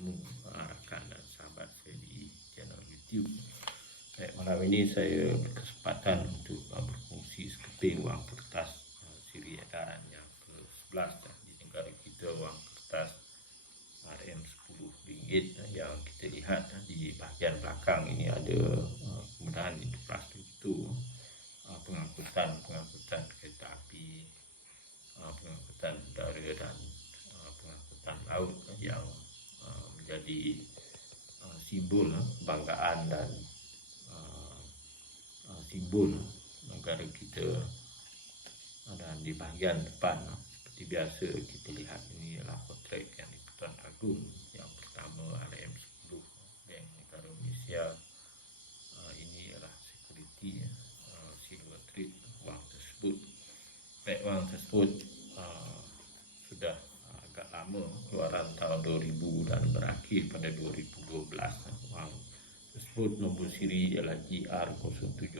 bertemu uh, rakan dan sahabat saya di channel YouTube. Baik, malam ini saya berkesempatan untuk uh, berfungsi sekeping wang kertas uh, siri edaran yang ke-11 uh, di negara kita wang kertas RM10 ringgit uh, yang kita lihat di bahagian belakang ini ada kemudahan infrastruktur pengangkutan pengangkutan kereta api pengangkutan udara dan pengangkutan laut yang menjadi uh, simbol uh, kebanggaan dan uh, uh, simbol negara kita uh, dan di bahagian depan uh, seperti biasa kita lihat ini adalah kontrak yang di Pertuan Agung yang pertama RM10 Bank Negara Malaysia. Uh, ini adalah security uh, silver trade wang tersebut. Baik wang tersebut lama keluaran tahun 2000 dan berakhir pada 2012 wang tersebut nombor siri ialah GR074